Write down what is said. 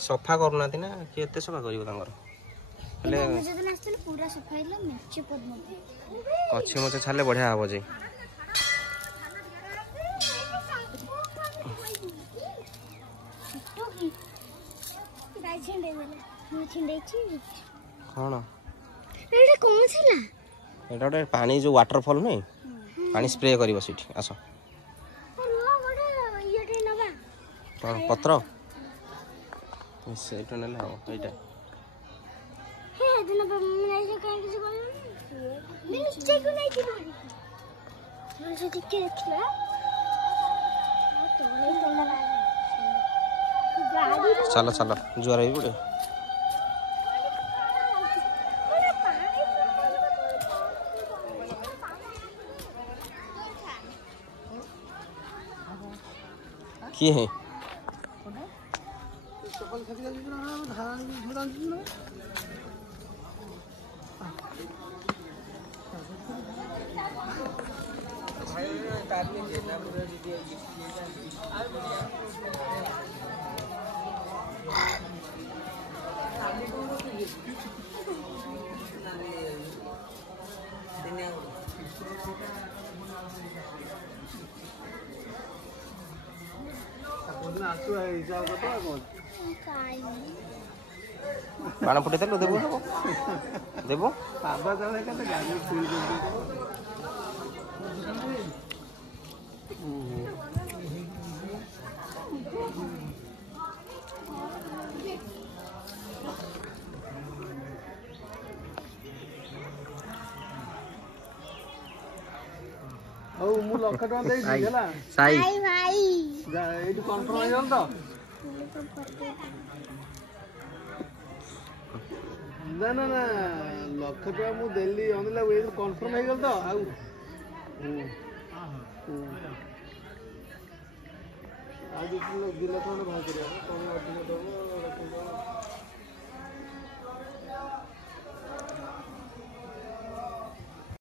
सफा करूना ना कि एत सफा कर कच्छी मुछ छाड़े बढ़िया हम जे कौन गोटे पानी जो वाटरफॉल नहीं पानी स्प्रे कर आस कौन पत्र से ना यहाँ चलो चलो जुआर भी पड़े किए है बाण फुटे देलु देबो देबो बाबा जाने का गाड़ी फुल दे ओ मु लख टका दे दी हला साई भाई जा एडी कंफर्म हो गेल तो ना ना ना लख टका मु देली ओनला वे कंफर्म हो गेल तो आ आज दिल कोन भाग करिया कोन अधिक दो